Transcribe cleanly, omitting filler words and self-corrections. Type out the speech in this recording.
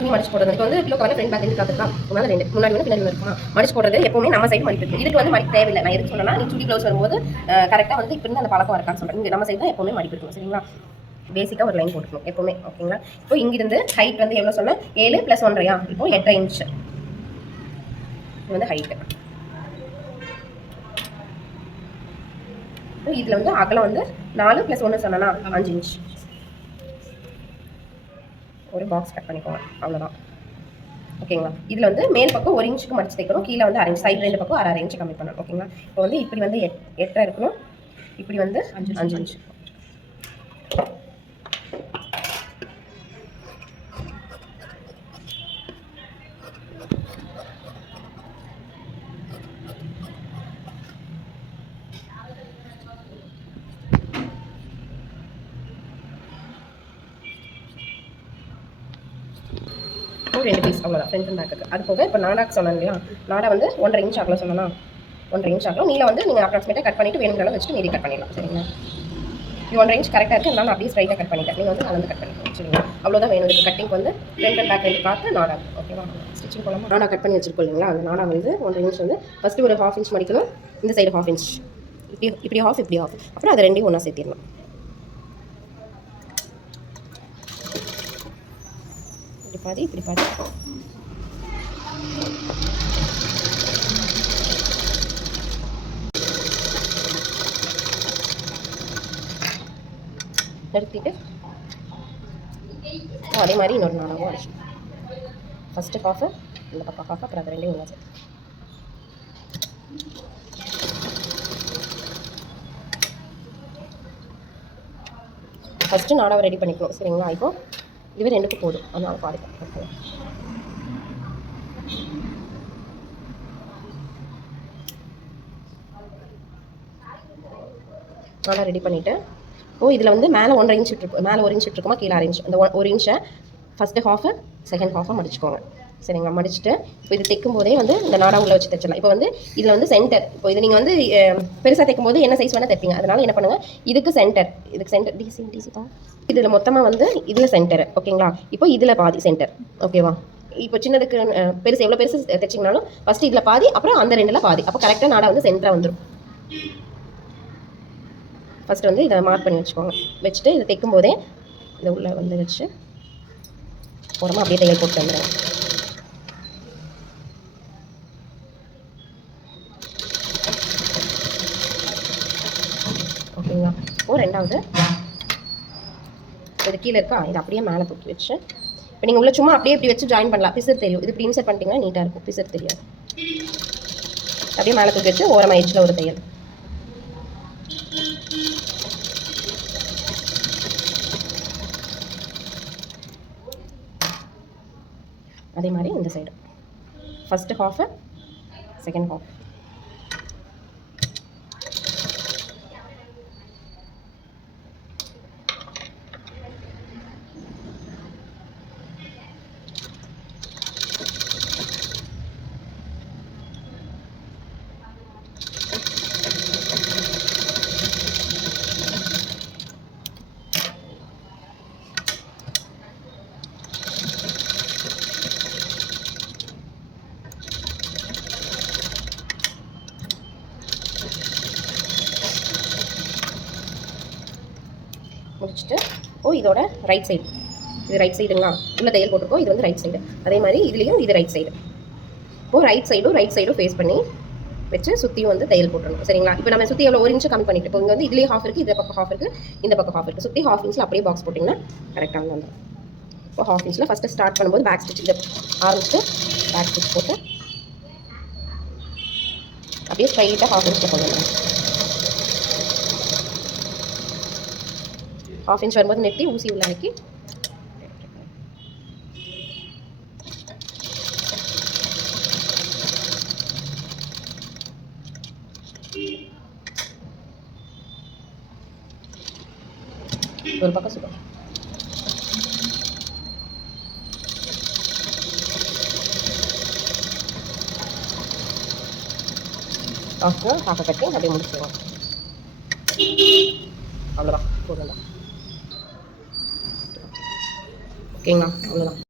துணி மடிச்சு போடுறது. இப்போ வந்து பில்லோ கவர் ஃப்ரண்ட் பேக் ரெண்டு பார்த்துக்கலாம். அதனால ரெண்டு முன்னாடி ஒன்று பின்னாடி இருக்குமா மடிச்சு போடுறது எப்பவுமே நம்ம சைடு மடிப்பு இருக்கு. இதுக்கு வந்து மடிப்பு தேவையில்லை. நான் எதுக்கு சொன்னா நீ சுடி ப்ளவுஸ் வரும்போது கரெக்டாக வந்து இப்போ இருந்து அந்த பழக்கம் இருக்கான்னு சொல்கிறேன். இங்கே நம்ம சைடு தான் எப்பவுமே மடிப்பு இருக்கும். சரிங்களா? பேசிக்காக ஒரு லைன் போட்டுக்கணும் எப்பவுமே. ஓகேங்களா? இப்போ இங்கிருந்து ஹைட் வந்து எவ்வளோ சொன்னேன்? 7 + 1.5 இப்போ 8.5 இன்ச் இது வந்து ஹைட்டு. இதில் வந்து அகலம் வந்து 4 + 1 சொன்னா 5 இன்ச். ஒரு பாக்ஸ் கட் பண்ணிக்கோங்க. அவ்வளோதான். ஓகேங்களா? இதில் வந்து மேல் பக்கம் 1 இன்ச்சுக்கு மடிச்சு தைக்கணும். கீழே வந்து 1/2 இன்ச், சைடு ரெண்டு பக்கம் 1/2 இன்ச் கம்மி பண்ணணும். ஓகேங்களா? இப்போ வந்து இப்படி வந்து 8 இருக்கணும், இப்படி வந்து 5 இன்ச். ரெண்டு பீஸ் அவ்வளோதான் ஃப்ரண்ட் அண்ட் பேக்கு. அது போக இப்போ நாடாக்கு சொன்னேன் இல்லையா, நாடா வந்து 1.5 இன்ச் ஆகலாம் சொன்னா 1.5 இன்ச் ஆகலாம். நீல வந்து நீங்கள் அப்ராக்சிமேட்டாக கட் பண்ணிவிட்டு வேணுங்கிறத வச்சுட்டு மீதி கட் பண்ணிடலாம். சரிங்களா? இது 1.5 இன்ச் கரெக்டாக இருக்குது. அதனால அப்படியே ஸ்ட்ரைட்டாக கட் பண்ணிட்டேன். நீங்கள் வந்து கலந்து கட் பண்ணிக்கலாம். சரிங்களா? அவ்வளோதான் வேணும். இதுக்கு கட்டிங் வந்து ஃப்ரண்ட் அண்ட் பேக் ரெண்டு பார்த்து நாடா. ஓகேவா? ஸ்டிச்சிங் போகலாமா? நாடா கட் பண்ணி வச்சிருக்கோம் இல்லைங்களா, அந்த நாடா வந்து 1.5 இன்ச் வந்து ஃபஸ்ட்டு ஒரு 1/2 இன்ச் மடிக்கணும். இந்த சைடு 1/2 இன்ச், இப்படி ஹாஃப் இப்படி ஹாஃப், அப்புறம் அதை ரெண்டையும் ஒன்றா சேர்த்திடலாம். இப்படி பாதி இப்படி பாதி. நிறுத்திட்டு அதே மாதிரி இன்னொரு நாளாகவும் அடிச்சு ஃபஸ்ட்டு ஹாஃபு இந்த பக்கம் ஹாஃப், அப்புறம் அது ரெண்டையும் ஒன்றா சேர்த்து ஃபஸ்ட்டு நாடாவை ரெடி பண்ணிக்கணும். சரிங்களா? இப்போ இதுவே ரெண்டுக்கும் போதும், அதனால பாதிப்பேன். நாடா ரெடி பண்ணிவிட்டு இதில் வந்து மேலே 1.5 இன்ச் இருக்கும், மேலே 1 இன்ச் இருக்குமா, கீழே 1/2 இன்ச். அந்த 1 இன்ச்சை ஃபஸ்ட்டு ஹாஃபு செகண்ட் ஹாஃபாக மடிச்சுக்கோங்க. சரிங்களா? மடிச்சுட்டு இப்போ இது தைக்கும் போதே வந்து இந்த நாடா உள்ள வச்சு தைச்சிடலாம். இப்போ வந்து இதில் வந்து சென்டர், இப்போ இது நீங்கள் வந்து பெருசாக தைக்கும் போது என்ன சைஸ் வேணால் தைப்பீங்க. அதனால என்ன பண்ணுங்கள், இதுக்கு சென்டர் டிசி தான் இதில் மொத்தமாக வந்து இதில் சென்டர். ஓகேங்களா? இப்போ இதில் பாதி சென்டர். ஓகேவா? இப்போ சின்னதுக்கு பெருசு எவ்வளோ பெருசு தைச்சிங்கனாலும் ஃபஸ்ட்டு இதில் பாதி, அப்புறம் அந்த ரெண்டில் பாதி. அப்போ கரெக்டாக நாடா வந்து சென்டராக வந்துடும். ஃபஸ்ட்டு வந்து இதை மார்க் பண்ணி வச்சுக்கோங்க. வச்சுட்டு இதை தைக்கும் போதே இதை உள்ளே வந்து வச்சு ஓரமாக அப்படியே தையல் போட்டு வந்துடுங்க. ஓகேங்களா? ரெண்டாவது இது கீழே இருக்கா, இது அப்படியே மேலே தூக்கி வச்சு இப்போ நீங்கள் உள்ள சும்மா அப்படியே இப்படி வச்சு ஜாயின் பண்ணலாம். பிசர் தெரியும். இது இப்படி இன்சர்ட் பண்ணிட்டீங்கன்னா நீட்டாக இருக்கும். பிசர் தெரியாது. அப்படியே மேலே தூக்கி வச்சு ஓரமாக எட்ஜில் ஒரு தையல். அதே மாதிரி இந்த side first half second half. முடிச்சுட்டு இதோட ரைட் சைடு, இது ரைட் சைடுங்களா, உள்ள தையல் போட்டிருக்கோம். இது வந்து ரைட் சைடு. அதே மாதிரி இதுலேயும் இது ரைட் சைடு. ரைட் சைடும் ஃபேஸ் பண்ணி வச்சு சுற்றியும் வந்து தையல் போட்டுருணும். சரிங்களா? இப்போ நம்ம சுற்றி எவ்வளோ 1 இன்ச்சு கம்மி பண்ணிட்டு, இப்போ இங்கே வந்து இதுலேயே ஹாஃப் இருக்குது, இந்த பக்கம் ஹாஃப் இருக்குது, இந்த பக்கம் ஹாஃப் இருக்குது. சுற்றி 1/2 இன்ச்சில் அப்படியே பாக்ஸ் போட்டிங்கன்னா கரெக்டாக வந்துடும். இப்போ 1/2 இன்ச்சில் ஃபஸ்ட்டு ஸ்டார்ட் பண்ணும்போது பேக் ஸ்டிச் இதை ஆரம்பிச்சுட்டு பேக் ஸ்டிச் போட்டு அப்படியே ஸ்ட்ரைட்டாக 1/2 இன்ச்சில் கொண்டு வந்துடும். 1/2 இன்ச் வரும்போது நெட்டி ஊசி உள்ள ஆக்கி ஒரு பக்கம் சுடும். காக்கை கட்டி அப்படியே முடிச்சுடுவோம். அவ்வளோதான், போதும். ஓகேங்களா? அவ்வளோதான்.